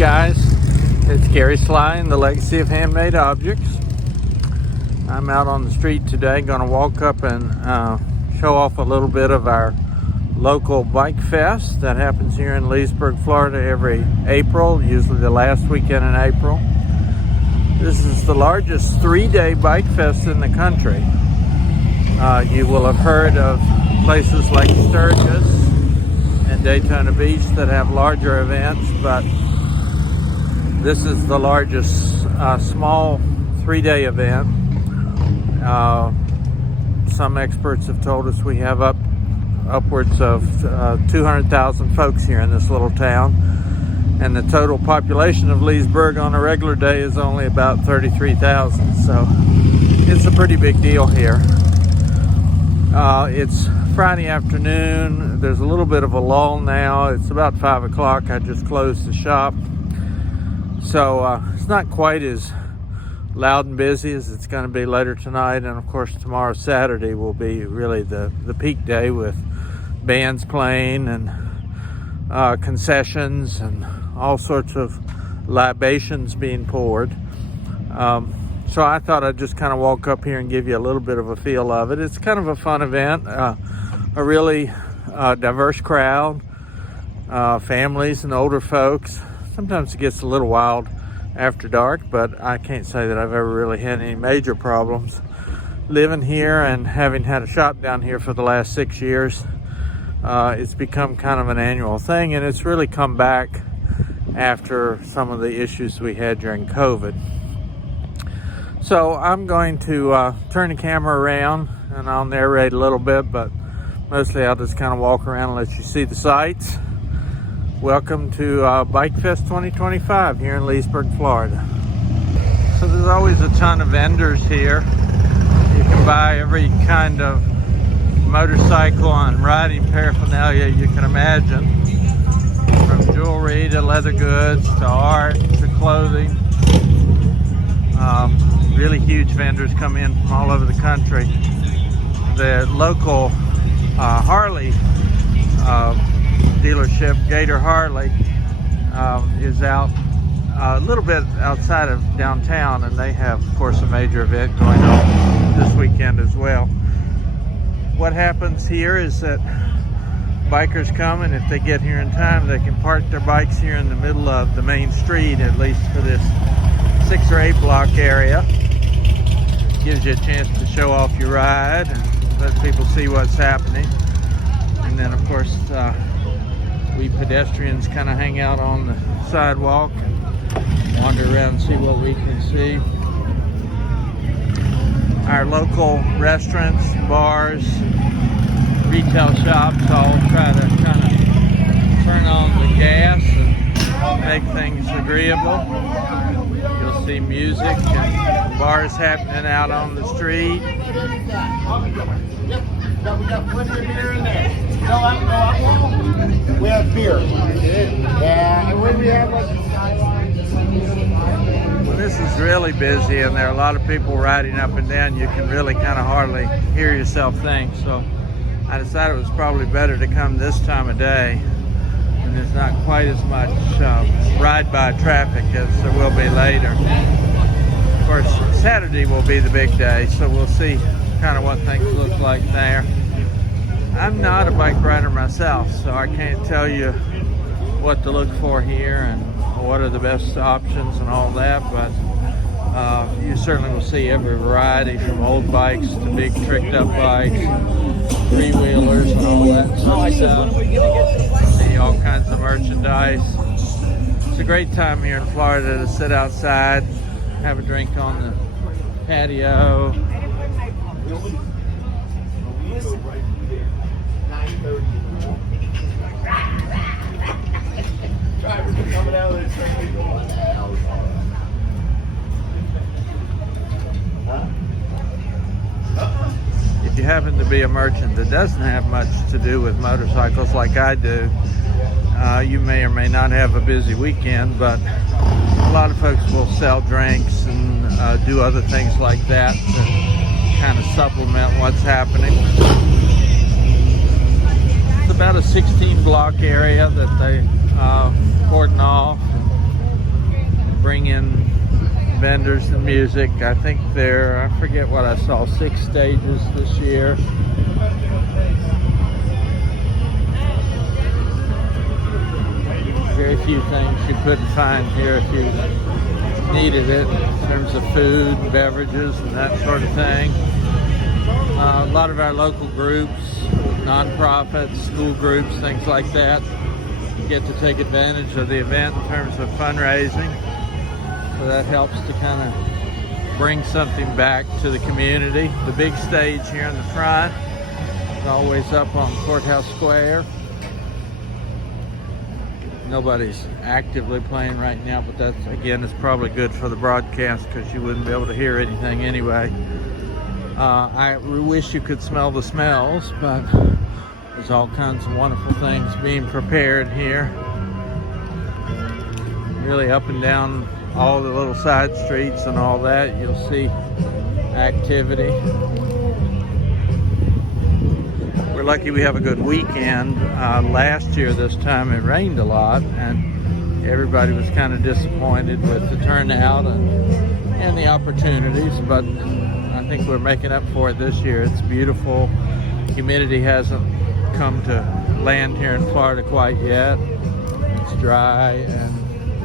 guys? It's Gary Sly in the Legacy of Handmade Objects. I'm out on the street today, going to walk up and show off a little bit of our local bike fest that happens here in Leesburg, Florida every April, usually the last weekend in April. This is the largest 3-day bike fest in the country. You will have heard of places like Sturgis and Daytona Beach that have larger events, but this is the largest small 3-day event. Some experts have told us we have upwards of 200,000 folks here in this little town, and the total population of Leesburg on a regular day is only about 33,000, so it's a pretty big deal here. It's Friday afternoon. There's a little bit of a lull now. It's about 5 o'clock. I just closed the shop, so it's not quite as loud and busy as it's going to be later tonight. And of course tomorrow, Saturday, will be really the peak day with bands playing and concessions and all sorts of libations being poured. So I thought I'd just kind of walk up here and give you a little bit of a feel of it. It's kind of a fun event, a really diverse crowd, families and older folks. Sometimes it gets a little wild after dark, but I can't say that I've ever really had any major problems. Living here and having had a shop down here for the last 6 years, it's become kind of an annual thing, and it's really come back after some of the issues we had during COVID. So I'm going to turn the camera around and I'll narrate a little bit, but mostly I'll just kind of walk around and let you see the sights. Welcome to Bike Fest 2025 here in Leesburg, Florida. So there's always a ton of vendors here. You can buy every kind of motorcycle and riding paraphernalia you can imagine, from jewelry to leather goods to art to clothing. Really huge vendors come in from all over the country. The local Harley dealership, Gator Harley, is out a little bit outside of downtown, and they have, of course, a major event going on this weekend as well. What happens here is that bikers come, and if they get here in time, they can park their bikes here in the middle of the main street, at least for this 6 or 8 block area. Gives you a chance to show off your ride and let people see what's happening. And then of course we pedestrians kind of hang out on the sidewalk and wander around and see what we can see. Our local restaurants, bars, retail shops all try to kind of turn on the gas and make things agreeable. You'll see music and bars happening out on the street. We have beer. Yeah, and when we have When this is really busy and there are a lot of people riding up and down, you can really kind of hardly hear yourself think. So I decided it was probably better to come this time of day, and there's not quite as much ride-by traffic as there will be later. Of course, Saturday will be the big day, so we'll see kind of what things look like there. I'm not a bike rider myself, so I can't tell you what to look for here and what are the best options and all that, but you certainly will see every variety, from old bikes to big tricked-up bikes, three-wheelers and all that sort of stuff. See all kinds of merchandise. It's a great time here in Florida to sit outside, have a drink on the patio. If you happen to be a merchant that doesn't have much to do with motorcycles like I do, you may or may not have a busy weekend, but a lot of folks will sell drinks and do other things like that to kind of supplement what's happening. It's about a 16 block area that they cordon off. bring in vendors and music. I think I forget what I saw, 6 stages this year. Very few things you couldn't find here if you needed it in terms of food, beverages, and that sort of thing. A lot of our local groups, nonprofits, school groups, things like that, get to take advantage of the event in terms of fundraising. So that helps to kind of bring something back to the community. The big stage here in the front is always up on Courthouse Square. Nobody's actively playing right now, but that, again, is probably good for the broadcast because you wouldn't be able to hear anything anyway. I wish you could smell the smells, but there's all kinds of wonderful things being prepared here. Really up and down all the little side streets and all that, you'll see activity. We're lucky we have a good weekend. Last year this time it rained a lot and everybody was kind of disappointed with the turnout and the opportunities, but I think we're making up for it this year. It's beautiful. Humidity hasn't come to land here in Florida quite yet. It's dry and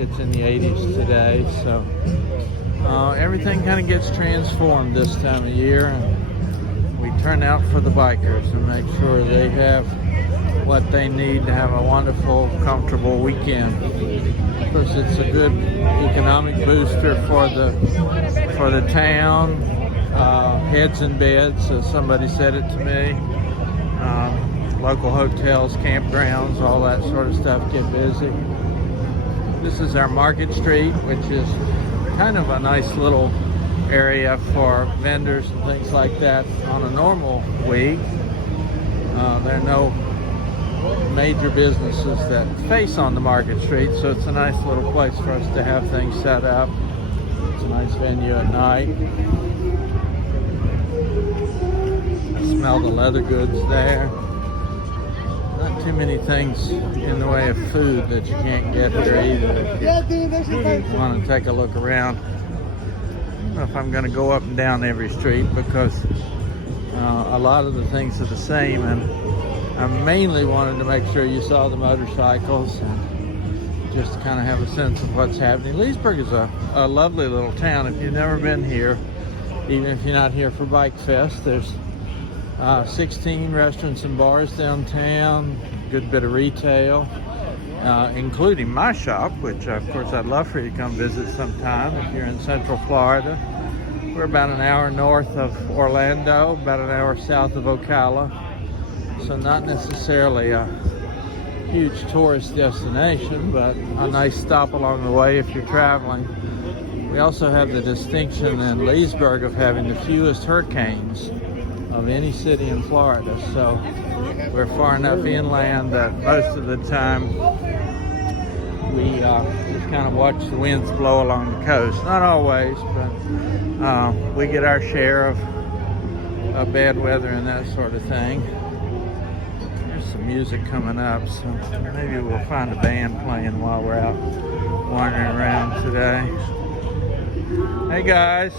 it's in the 80s today, so everything kind of gets transformed this time of year, and we turn out for the bikers and make sure they have what they need to have a wonderful, comfortable weekend. Of course, it's a good economic booster for the town. Heads in beds, as somebody said it to me. Local hotels, campgrounds, all that sort of stuff get busy. This is our Market Street, which is kind of a nice little area for vendors and things like that on a normal week. There are no major businesses that face on the Market Street, so it's a nice little place for us to have things set up. It's a nice venue at night. Smell the leather goods there. Not too many things in the way of food that you can't get here either. If you want to take a look around. I don't know if I'm going to go up and down every street because a lot of the things are the same, and I mainly wanted to make sure you saw the motorcycles and just to kind of have a sense of what's happening. Leesburg is a lovely little town. If you've never been here, even if you're not here for Bike Fest, there's 16 restaurants and bars downtown, good bit of retail, including my shop, which of course I'd love for you to come visit sometime if you're in Central Florida. We're about an hour north of Orlando, about an hour south of Ocala, so not necessarily a huge tourist destination, but a nice stop along the way if you're traveling. We also have the distinction in Leesburg of having the fewest hurricanes of any city in Florida, so we're far enough inland that most of the time we just kind of watch the winds blow along the coast. Not always, but we get our share of bad weather and that sort of thing. There's some music coming up, so maybe we'll find a band playing while we're out wandering around today. Hey guys.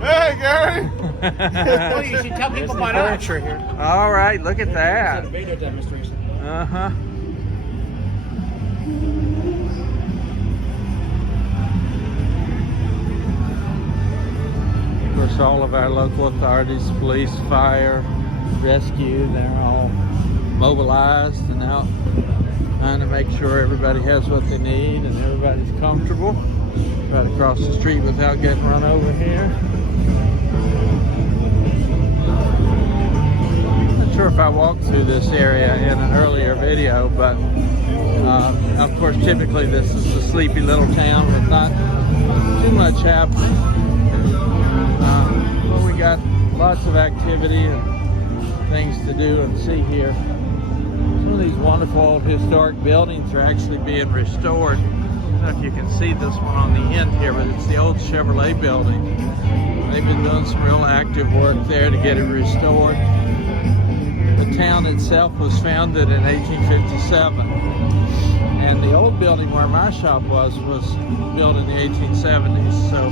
Hey, Gary! Well, you should tell people about furniture here. All right, look at that. It's a video demonstration. Uh-huh. Of course, all of our local authorities, police, fire, rescue, they're all mobilized and out trying to make sure everybody has what they need and everybody's comfortable. Try to cross the street without getting run over here. Not sure if I walked through this area in an earlier video, but of course typically this is a sleepy little town with not too much happening. But we got lots of activity and things to do and see here. Some of these wonderful old historic buildings are actually being restored. I don't know if you can see this one on the end here, but it's the old Chevrolet building. They've been doing some real active work there to get it restored. The town itself was founded in 1857, And the old building where my shop was built in the 1870s. So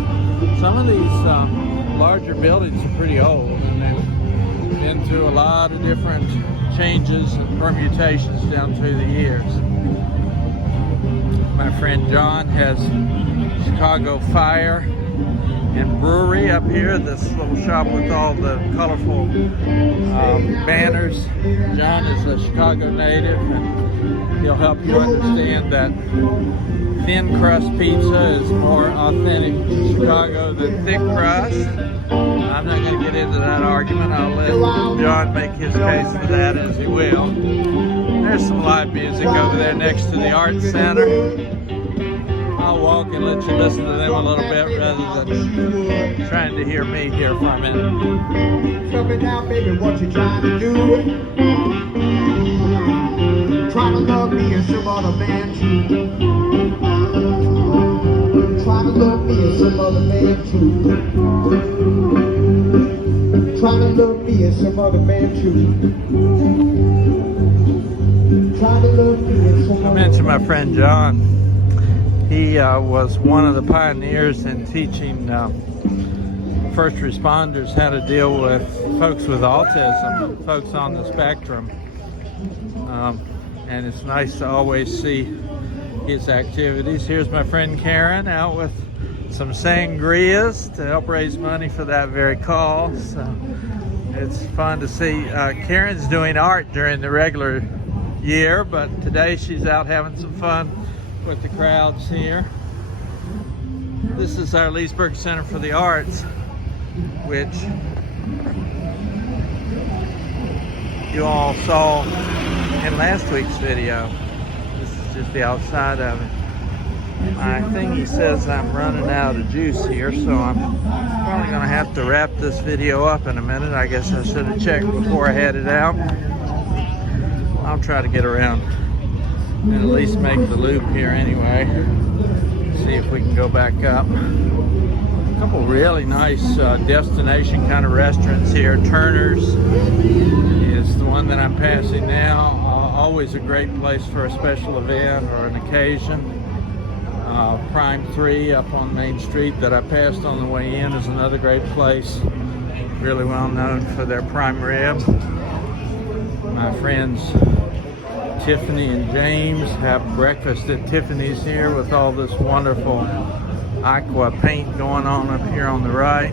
some of these larger buildings are pretty old, and they've been through a lot of different changes and permutations down through the years. My friend John has Chicago Fire and Brewery up here, this little shop with all the colorful banners. John is a Chicago native, and he'll help you understand that thin crust pizza is more authentic Chicago than thick crust. I'm not going to get into that argument. I'll let John make his case for that, as he will. There's some live music over there next to the Art Center. I'll walk and let you listen to them a little bit rather than trying to hear me here for a minute. Tell me now, baby, what you trying to do? Trying to love me and some other man too. Trying to love me and some other man too. Trying to love me and some other man too. Trying to love me and some other man too. I mentioned my friend John. He was one of the pioneers in teaching first responders how to deal with folks with autism, folks on the spectrum. And it's nice to always see his activities. Here's my friend Karen out with some sangrias to help raise money for that very cause. So it's fun to see. Karen's doing art during the regular year, but today she's out having some fun with the crowds here. This is our Leesburg Center for the Arts, which you all saw in last week's video. This is just the outside of it. My thingy says I'm running out of juice here, so I'm probably gonna have to wrap this video up in a minute. I guess I should have checked before I headed out. I'll try to get around and at least make the loop here anyway. See if we can go back up. A couple really nice destination kind of restaurants here. Turner's is the one that I'm passing now. Always a great place for a special event or an occasion. Prime 3 up on Main Street that I passed on the way in is another great place. Really well known for their prime rib. My friends Tiffany and James have breakfast at Tiffany's here with all this wonderful aqua paint going on up here on the right.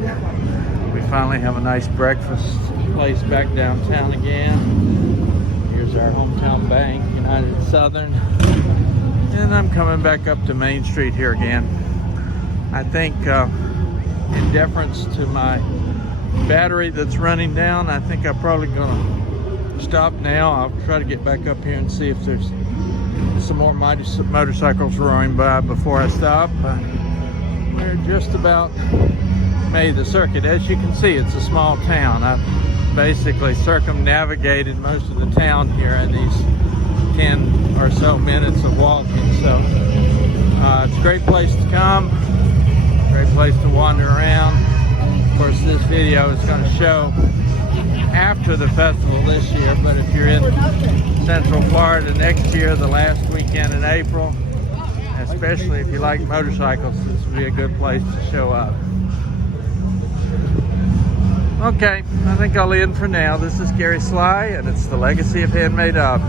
We finally have a nice breakfast place back downtown again. Here's our hometown bank, United Southern. And I'm coming back up to Main Street here again. I think in deference to my battery that's running down, I think I'm probably gonna stop now. I'll try to get back up here and see if there's some more motorcycles roaring by before I stop. We're just about made the circuit. As you can see, it's a small town. I've basically circumnavigated most of the town here in these 10 or so minutes of walking. So it's a great place to come, great place to wander around. Of course, this video is going to show after the festival this year, but if you're in Central Florida next year, the last weekend in April, especially if you like motorcycles, this would be a good place to show up. Okay, I think I'll end for now. This is Gary Sly, and it's the Legacy of Handmade Up.